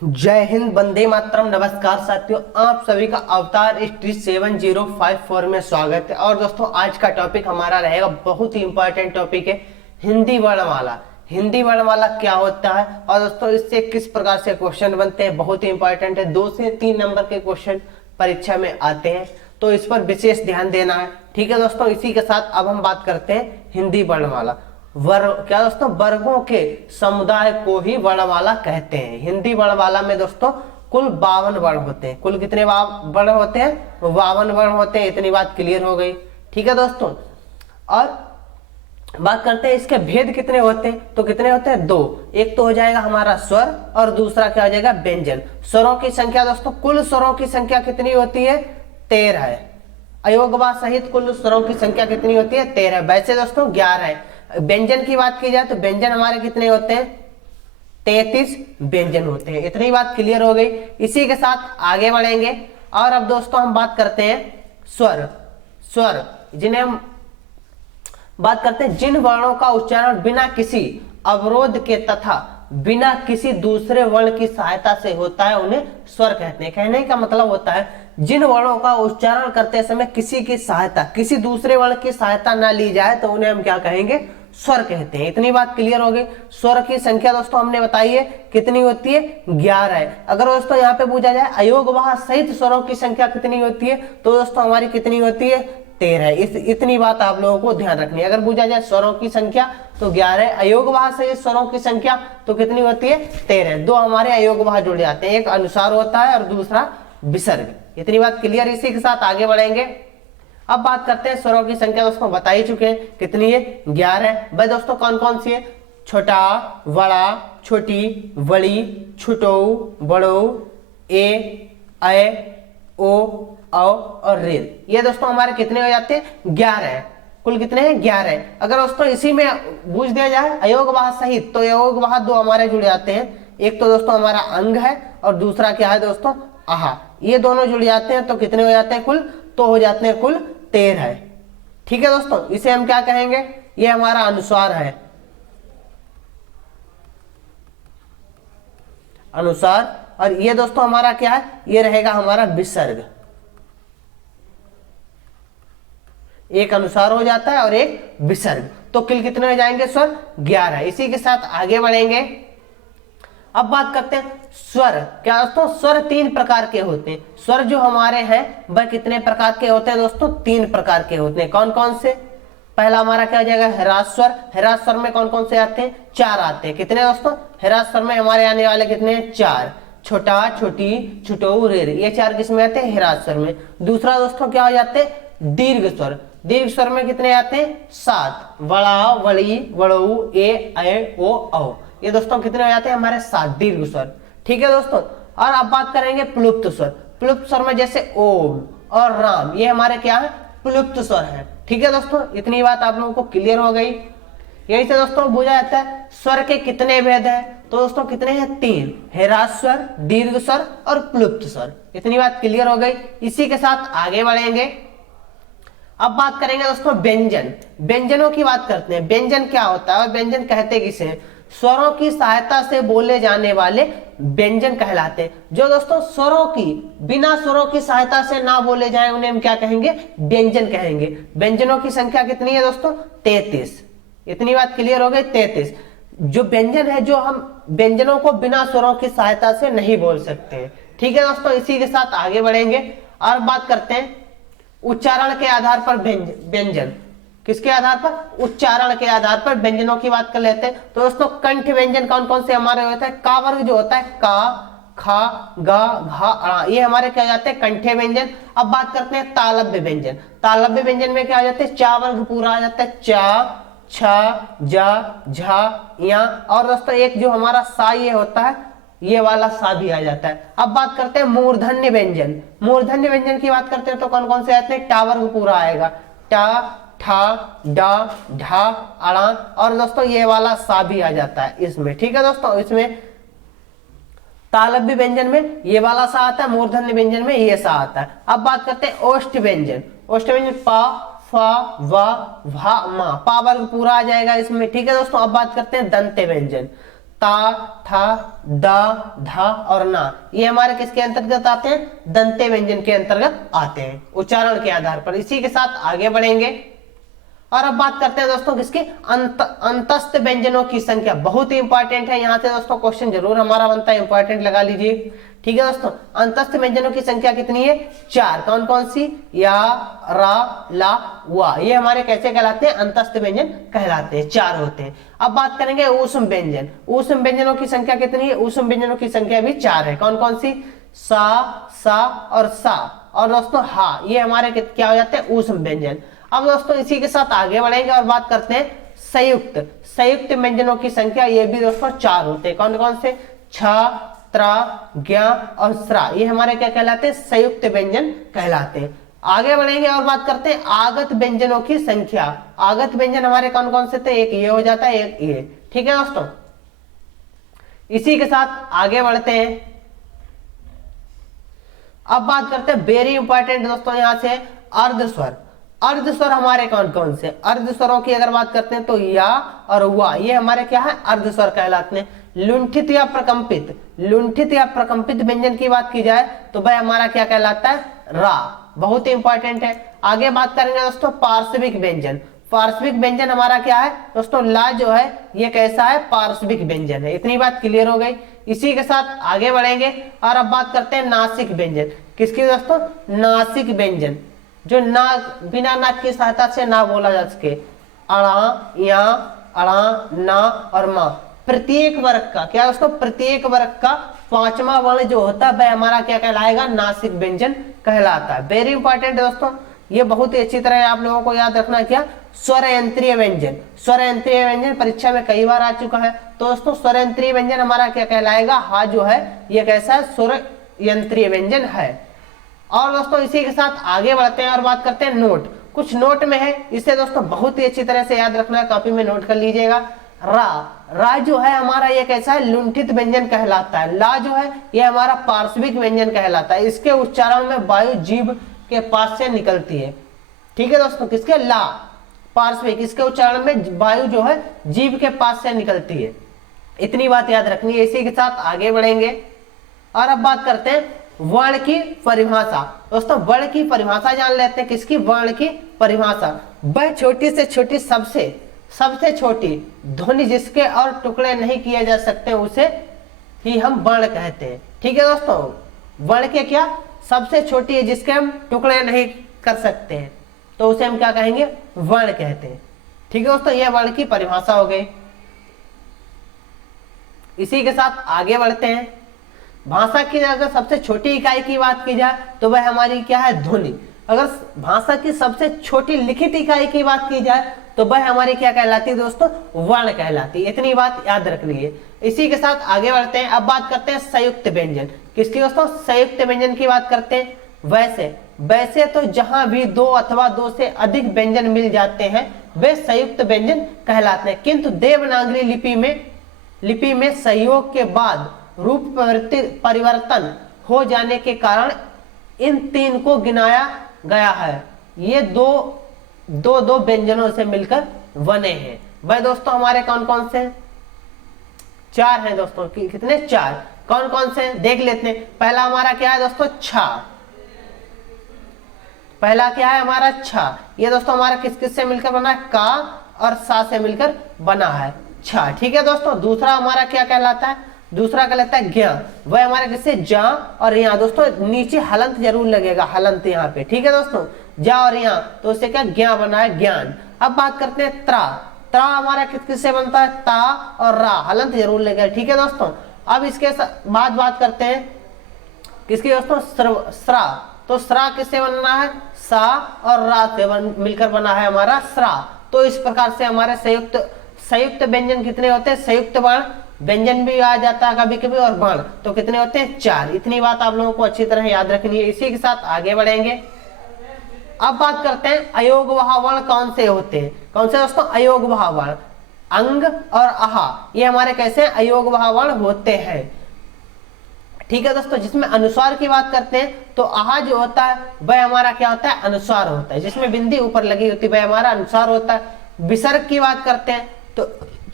जय हिंद, वंदे मातरम। नमस्कार साथियों, आप सभी का अवतार स्ट्रीट 7054 में स्वागत है। और दोस्तों, आज का टॉपिक हमारा रहेगा बहुत ही इंपॉर्टेंट टॉपिक है, हिंदी वर्णमाला। हिंदी वर्णमाला क्या होता है और दोस्तों इससे किस प्रकार से क्वेश्चन बनते हैं, बहुत ही इंपॉर्टेंट है। 2 से 3 नंबर के क्वेश्चन परीक्षा में आते हैं, तो इस पर विशेष ध्यान देना है। ठीक है दोस्तों, इसी के साथ अब हम बात करते हैं हिंदी वर्णमाला। क्या दोस्तों, वर्गों के समुदाय को ही वर्णमाला कहते हैं। हिंदी वर्णमाला में दोस्तों कुल 52 वर्ण होते हैं। कुल कितने वर्ण होते हैं? 52 वर्ण होते हैं। इतनी बात क्लियर हो गई। ठीक है दोस्तों, और बात करते हैं इसके भेद कितने होते हैं। तो कितने होते हैं? 2। एक तो हो जाएगा हमारा स्वर और दूसरा क्या हो जाएगा? व्यंजन। स्वरों की संख्या दोस्तों, कुल स्वरों की संख्या कितनी होती है? 13 है। अयोगवा सहित कुल स्वरों की संख्या कितनी होती है? 13। वैसे दोस्तों 11 है। व्यंजन की बात की जाए तो व्यंजन हमारे कितने होते हैं? 33 व्यंजन होते हैं। इतनी बात क्लियर हो गई। इसी के साथ आगे बढ़ेंगे और अब दोस्तों हम बात करते हैं स्वर जिन्हें हम बात करते हैं जिन वर्णों का उच्चारण बिना किसी अवरोध के तथा बिना किसी दूसरे वर्ण की सहायता से होता है, उन्हें स्वर कहते हैं। कहने का मतलब होता है जिन वर्णों का उच्चारण करते समय किसी दूसरे वर्ण की सहायता ना ली जाए तो उन्हें हम क्या कहेंगे? स्वर कहते हैं। इतनी बात क्लियर हो गई। स्वर की संख्या दोस्तों हमने बताई है कितनी होती है? 11 है। अगर दोस्तों यहाँ पे पूछा जाए अयोगवाह सहित स्वरों की संख्या कितनी होती है, तो दोस्तों हमारी कितनी होती है? 13 है। इतनी बात आप लोगों को ध्यान रखनी है। अगर पूछा जाए स्वरों की संख्या तो 11 है। अयोगवाह सहित स्वरों की संख्या तो कितनी होती है? 13। 2 हमारे अयोगवाह जुड़ जाते हैं, एक अनुसार होता है और दूसरा विसर्ग। इतनी बात क्लियर। इसी के साथ आगे बढ़ेंगे। अब बात करते हैं स्वरों की संख्या। दोस्तों बता ही चुके हैं कितनी है? 11 है। भाई दोस्तों कौन कौन सी है? छोटा, बड़ा, छोटी, बड़ी, छुटो, बड़ो, ए, ओ, औ और रेल। ये दोस्तों हमारे कितने हो जाते हैं? 11 है। कुल कितने हैं? 11 है। अगर दोस्तों इसी में पूछ दिया जाए अयोगवाह सहित, तो अयोगवाह 2 हमारे जुड़ जाते हैं। एक तो दोस्तों हमारा अंग है और दूसरा क्या है दोस्तों? आहा। ये दोनों जुड़ जाते हैं तो कितने हो जाते हैं कुल? तो हो जाते हैं कुल 13 है। ठीक है दोस्तों, इसे हम क्या कहेंगे? ये हमारा अनुस्वार है, अनुसार। और ये दोस्तों हमारा क्या है? ये रहेगा हमारा विसर्ग। एक अनुसार हो जाता है और एक विसर्ग। तो कुल कितने हो जाएंगे स्वर? 11। इसी के साथ आगे बढ़ेंगे। अब बात करते हैं स्वर। क्या दोस्तों? स्वर 3 प्रकार के होते हैं। स्वर जो हमारे हैं वह कितने प्रकार के होते हैं दोस्तों? 3 प्रकार के होते हैं। कौन कौन से? पहला हमारा क्या हो जाएगा? ह्रास स्वर। ह्रास स्वर में कौन कौन से आते हैं? 4 आते हैं। कितने दोस्तों? ह्रास स्वर में हमारे आने वाले कितने हैं? 4। छोटा, छोटी, छुटो, रेर, ये 4 किसमें आते हैं? ह्रास स्वर में। दूसरा दोस्तों क्या हो जाते हैं? दीर्घ स्वर। दीर्घ स्वर में कितने आते हैं? 7। बड़ा, बड़ी, बड़ऊ, ए, ओ, औ। ये दोस्तों कितने हो जाते हैं? हमारे 7 दीर्घ स्वर। ठीक है दोस्तों। और अब बात करेंगे प्लुप्त स्वर। प्लुप्त स्वर में जैसे ओम और राम, ये हमारे क्या है? प्लुप्त स्वर है। ठीक है दोस्तों, इतनी बात आप लोगों को क्लियर हो गई। यही से दोस्तों पूछा जाता है स्वर के कितने भेद हैं। तो दोस्तों कितने हैं? 3। ह्रास स्वर, दीर्घ स्वर और प्लुप्त स्वर। इतनी बात क्लियर हो गई। इसी के साथ आगे बढ़ेंगे। अब बात करेंगे दोस्तों व्यंजन। व्यंजनों की बात करते हैं। व्यंजन क्या होता है और व्यंजन कहते किसे हैं? स्वरों की सहायता से बोले जाने वाले व्यंजन कहलाते हैं। जो दोस्तों स्वरों की बिना स्वरों की सहायता से ना बोले जाए उन्हें हम क्या कहेंगे? व्यंजन कहेंगे। व्यंजनों की संख्या कितनी है दोस्तों? 33। इतनी बात क्लियर हो गई। 33 जो व्यंजन है, जो हम व्यंजनों को बिना स्वरों की सहायता से नहीं बोल सकते। ठीक है दोस्तों, इसी के साथ आगे बढ़ेंगे और बात करते हैं उच्चारण के आधार पर व्यंजन। किसके आधार पर? उच्चारण के आधार पर व्यंजनों की बात कर लेते हैं। तो दोस्तों कंठ व्यंजन कौन कौन से हमारे होते हैं? का वर्ग जो होता है, का, खा, गा, घा, अणा, ये हमारे क्या जाते हैं? कंठे व्यंजन। अब बात करते हैं तालव्य व्यंजन। तालव्य व्यंजन में क्या आ जाते हैं? चा वर्ग पूरा आ जाता है। चा, छा, जा, झा, या। और दोस्तों एक जो हमारा सा ये होता है, ये वाला सा भी आ जाता है। अब बात करते हैं मूर्धन्य व्यंजन। मूर्धन्य व्यंजन की बात करते हैं तो कौन कौन से आते हैं? टा वर्ग पूरा आएगा। टा, ठा, डा, ढा, अड़ा, और दोस्तों ये वाला सा भी आ जाता है इसमें। ठीक है दोस्तों, इसमें तालव्य व्यंजन में ये वाला सा आता है, मूर्धन्य व्यंजन में ये सा आता है। अब बात करते हैं ओष्ठ व्यंजन। ओष्ठ व्यंजन पा, फा, वा, भा, मा, पा वर्ग पूरा आ जाएगा इसमें। ठीक है दोस्तों। अब बात करते हैं दंत व्यंजन। ता, था, दा, धा और ना, ये हमारे किसके अंतर्गत आते हैं? दंते व्यंजन के अंतर्गत आते हैं उच्चारण के आधार पर। इसी के साथ आगे बढ़ेंगे और अब बात करते हैं दोस्तों किसके? अंतस्थ व्यंजनों की संख्या। बहुत ही इंपॉर्टेंट है, यहाँ से दोस्तों क्वेश्चन जरूर हमारा बनता है, इंपॉर्टेंट लगा लीजिए। ठीक है दोस्तों, अंतस्थ व्यंजनों की संख्या कितनी है? 4। कौन कौन सी? या, रा, ला, वा, ये हमारे कैसे कहलाते हैं? अंतस्थ व्यंजन कहलाते हैं, 4 होते हैं। अब बात करेंगे ऊष्म व्यंजन। ऊष्म व्यंजनों की संख्या कितनी है? ऊष्म व्यंजनों की संख्या भी 4 है। कौन कौन सी? सा, सा और सा और दोस्तों हा, ये हमारे क्या हो जाते हैं? ऊष्म व्यंजन। अब दोस्तों इसी के साथ आगे बढ़ेंगे और बात करते हैं संयुक्त। संयुक्त व्यंजनों की संख्या, ये भी दोस्तों 4 होते हैं। कौन कौन से? छ, त्रा, ज्ञ और स्रा, ये हमारे क्या कहलाते हैं? संयुक्त व्यंजन कहलाते हैं। आगे बढ़ेंगे और बात करते हैं आगत व्यंजनों की संख्या। आगत व्यंजन हमारे कौन कौन से थे? एक ये हो जाता है, एक ये। ठीक है दोस्तों, इसी के साथ आगे बढ़ते हैं। अब बात करते हैं वेरी इंपॉर्टेंट दोस्तों, यहां से अर्धस्वर। अर्धस्वर हमारे कौन कौन से? अर्धस्वरों की अगर बात करते हैं तो या और वा, ये हमारे क्या है? अर्धस्वर कहलाते हैं। लुंठित या प्रकंपित, लुंठित या प्रकंपित व्यंजन की बात की जाए तो वह हमारा क्या कहलाता है? रा। बहुत ही इंपॉर्टेंट है। आगे बात करेंगे दोस्तों पार्श्विक व्यंजन। पार्श्विक व्यंजन हमारा क्या है दोस्तों? ला जो है ये कैसा है? पार्श्विक व्यंजन है। इतनी बात क्लियर हो गई। इसी के साथ आगे बढ़ेंगे और अब बात करते हैं नासिक व्यंजन। किसकी दोस्तों? नासिक व्यंजन, जो नाक, बिना नाक की सहायता से ना बोला जा सके। अड़ा, या, अड़ा, ना और मा, प्रत्येक वर्ग का क्या दोस्तों? प्रत्येक वर्ग का 5वां वर्ण जो होता है वह हमारा क्या कहलाएगा? नासिक व्यंजन कहलाता है। वेरी इंपॉर्टेंट दोस्तों, ये बहुत ही अच्छी तरह आप लोगों को याद रखना। क्या? स्वर यंत्रीय व्यंजन। स्वर यंत्रीय व्यंजन परीक्षा में कई बार आ चुका है। तो दोस्तों स्वर यंत्रीय व्यंजन हमारा क्या कहलाएगा? हा जो है ये कैसा है? स्वर यंत्रीय व्यंजन है। और दोस्तों इसी के साथ आगे बढ़ते हैं और बात करते हैं नोट। कुछ नोट में है, इसे दोस्तों बहुत ही अच्छी तरह से याद रखना है, कॉपी में नोट कर लीजिएगा। रा, रा जो है हमारा ये कैसा है? लुंठित व्यंजन कहलाता है। ला जो है ये हमारा पार्श्विक व्यंजन कहलाता है। इसके उच्चारण में वायु जीभ के पास से निकलती है। ठीक है दोस्तों, किसके? ला, पार्श्विक, इसके उच्चारण में वायु जो है जीभ के पास से निकलती है। इतनी बात याद रखनी है। इसी के साथ आगे बढ़ेंगे और अब बात करते हैं वर्ण की परिभाषा। दोस्तों वर्ण की परिभाषा जान लेते हैं। किसकी? वर्ण की परिभाषा। वह छोटी से छोटी, सबसे छोटी ध्वनि जिसके और टुकड़े नहीं किए जा सकते उसे ही हम वर्ण कहते हैं। ठीक है दोस्तों, वर्ण के क्या? सबसे छोटी है जिसके हम टुकड़े नहीं कर सकते हैं तो उसे हम क्या कहेंगे? वर्ण कहते हैं। ठीक है दोस्तों, यह वर्ण की परिभाषा हो गई। इसी के साथ आगे बढ़ते हैं। भाषा की अगर सबसे छोटी इकाई की बात की जाए तो वह हमारी क्या है? ध्वनि। अगर भाषा की सबसे छोटी लिखित इकाई की बात की जाए तो वह हमारी क्या कहलाती है दोस्तों? वर्ण कहलाती है। इतनी बात याद रख लीजिए। इसी के साथ आगे बढ़ते हैं। अब बात करते हैं संयुक्त व्यंजन। किसकी दोस्तों? संयुक्त व्यंजन की बात करते हैं। वैसे तो जहां भी 2 अथवा 2 से अधिक व्यंजन मिल जाते हैं वे संयुक्त व्यंजन कहलाते हैं, किंतु देवनागरी लिपि में सहयोग के बाद रूप परिवर्तन हो जाने के कारण इन 3 को गिनाया गया है। ये दो व्यंजनों से मिलकर बने हैं। वह दोस्तों हमारे कौन कौन से? 4 हैं दोस्तों। कितने? 4। कौन कौन से देख लेते हैं। पहला हमारा क्या है दोस्तों? छा। पहला क्या है हमारा? छा। ये दोस्तों हमारा किस किस से मिलकर बना है? का और सा से मिलकर बना है छा। ठीक है दोस्तों, दूसरा हमारा क्या कहलाता है? दूसरा कहलाता है ज्ञ। वह हमारे किससे? जा और यहाँ दोस्तों नीचे हलंत जरूर लगेगा, हलंत यहाँ पे। ठीक है दोस्तों, जा और यहाँ, तो उससे क्या? ज्ञ बना है, ज्ञान। अब बात करते हैं त्रा। त्रा हमारा किस किस से बनता है? ता और रा, हलंत जरूर लगेगा। ठीक है दोस्तों, अब इसके बाद बात करते हैं किसकी दोस्तों? स्रा। तो स्रा किससे बनना है? सा और रा से मिलकर बना है हमारा स्रा। तो इस प्रकार से हमारे संयुक्त व्यंजन कितने होते हैं? संयुक्त वर्ण व्यंजन भी आ जाता है कभी कभी और वर्ण, तो कितने होते हैं? 4। इतनी बात आप लोगों को अच्छी तरह याद रखनी है। इसी के साथ आगे बढ़ेंगे। अब बात करते हैं अयोगवाह वर्ण कौन से होते हैं? कौन से दोस्तों? अयोगवाह वर्ण। अंग और आहा ये हमारे कैसे? अयोगवाह वर्ण होते हैं। ठीक है दोस्तों, जिसमें अनुस्वार की बात करते हैं तो आहा जो होता है वह हमारा क्या होता है? अनुस्वार होता है। जिसमें बिंदी ऊपर लगी होती है वह हमारा अनुस्वार होता है। विसर्ग की बात करते हैं तो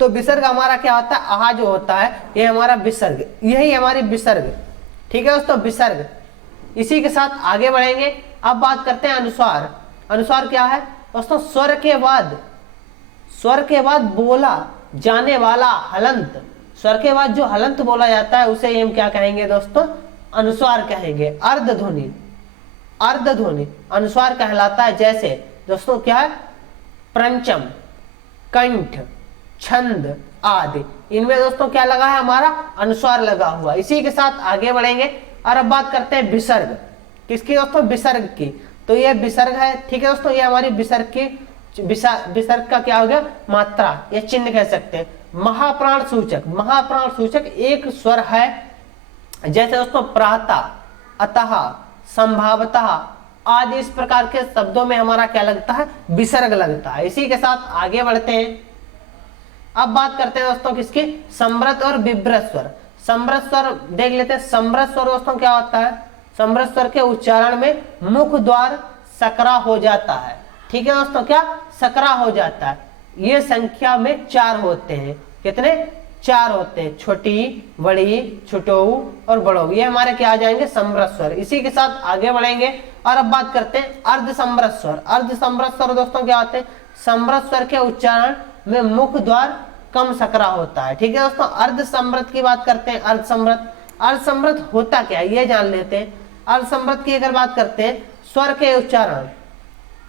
तो विसर्ग हमारा क्या होता है, आहा जो होता है ये हमारा विसर्ग, यही हमारी विसर्ग। ठीक है दोस्तों, विसर्ग। इसी के साथ आगे बढ़ेंगे। अब बात करते हैं अनुस्वार। अनुस्वार क्या है दोस्तों, स्वर के बाद बोला जाने वाला हलंत। स्वर के बाद जो हलंत बोला जाता है उसे हम क्या कहेंगे दोस्तों, अनुस्वार कहेंगे। अर्धध्वनि, अर्धध्वनि अनुस्वार कहलाता है। जैसे दोस्तों क्या है, प्रंचम, कंठ, छंद आदि, इनमें दोस्तों क्या लगा है, हमारा अनुस्वार लगा हुआ। इसी के साथ आगे बढ़ेंगे और अब बात करते हैं विसर्ग। किसकी दोस्तों, विसर्ग की। तो ये विसर्ग है। ठीक है दोस्तों, ये हमारी विसर्ग की, विसर्ग का क्या हो गया, मात्रा या चिन्ह कह सकते हैं। महाप्राण सूचक, महाप्राण सूचक एक स्वर है। जैसे दोस्तों प्रातः, अतः, संभावतः आदि इस प्रकार के शब्दों में हमारा क्या लगता है, विसर्ग लगता है। इसी के साथ आगे बढ़ते हैं। अब बात करते हैं दोस्तों किसकी, समृत और विभ्रत स्वर। समृत स्वर देख लेते हैं। समृत स्वर दोस्तों क्या होता है, समृत स्वर के उच्चारण में मुख द्वार सकरा हो जाता है। ठीक है दोस्तों, क्या सकरा हो जाता है। ये संख्या में 4 होते हैं। कितने, 4 होते हैं, छोटी, बड़ी, छोटऊ और बड़ऊ। ये हमारे क्या आ जाएंगे, समृत स्वर। इसी के साथ आगे बढ़ेंगे और अब बात करते हैं अर्ध समृत स्वर। अर्ध समृत स्वर दोस्तों क्या होते हैं, समृत स्वर के उच्चारण में मुख द्वार कम सकरा होता है। ठीक है दोस्तों, अर्ध समृत की बात करते हैं। अर्ध समृत, अर्ध समृत होता क्या है ये जान लेते हैं। अर्ध समृत की अगर बात करते हैं, स्वर के उच्चारण,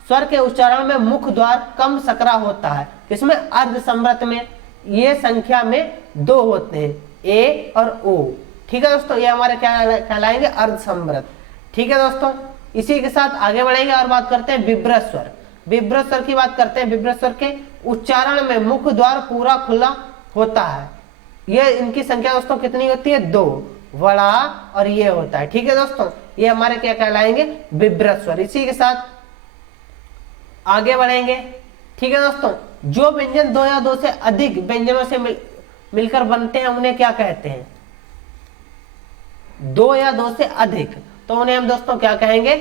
स्वर के उच्चारण में मुख द्वार कम सकरा होता है। किसमें, अर्ध समृत में। ये संख्या में 2 होते हैं, ए और ओ। ठीक है दोस्तों, ये हमारे क्या कहलाएंगे, अर्ध समृत। ठीक है दोस्तों, इसी के साथ आगे बढ़ेंगे और बात करते हैं विभ्रत स्वर। विभ्रत स्वर की बात करते हैं। विभ्रत स्वर के उच्चारण में मुख द्वार पूरा खुला होता है। ये इनकी संख्या दोस्तों कितनी होती है, 2, वड़ा और ये होता है। ठीक है दोस्तों, ये हमारे क्या कहलाएंगे, विभ्रत स्वर। इसी के साथ आगे बढ़ेंगे। ठीक है दोस्तों, जो व्यंजन 2 या 2 से अधिक व्यंजनों से मिलकर बनते हैं उन्हें क्या कहते हैं, 2 या 2 से अधिक, तो उन्हें हम दोस्तों क्या कहेंगे,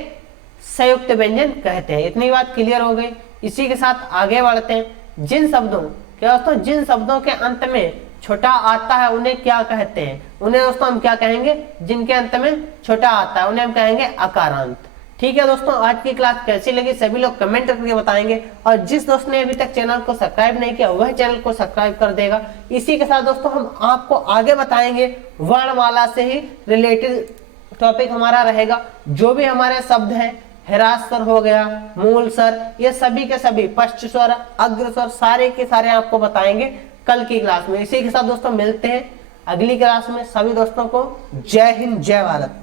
संयुक्त व्यंजन कहते हैं। इतनी बात क्लियर हो गई। इसी के साथ आगे बढ़ते हैं। जिन शब्दों, क्या दोस्तों, जिन शब्दों के अंत में छोटा आता है उन्हें क्या कहते हैं, उन्हें दोस्तों हम क्या कहेंगे, जिनके अंत में छोटा आता है उन्हें हम कहेंगे अकारांत। ठीक है दोस्तों, आज की क्लास कैसी लगी सभी लोग कमेंट करके बताएंगे। और जिस दोस्त ने अभी तक चैनल को सब्सक्राइब नहीं किया वह चैनल को सब्सक्राइब कर देगा। इसी के साथ दोस्तों हम आपको आगे बताएंगे वर्णमाला से ही रिलेटेड टॉपिक हमारा रहेगा। जो भी हमारे शब्द हैं, ह्रास स्वर हो गया, मूल स्वर, ये सभी के सभी, पश्च स्वर, अग्र स्वर, सारे के सारे आपको बताएंगे कल की क्लास में। इसी के साथ दोस्तों मिलते हैं अगली क्लास में। सभी दोस्तों को जय हिंद, जय भारत।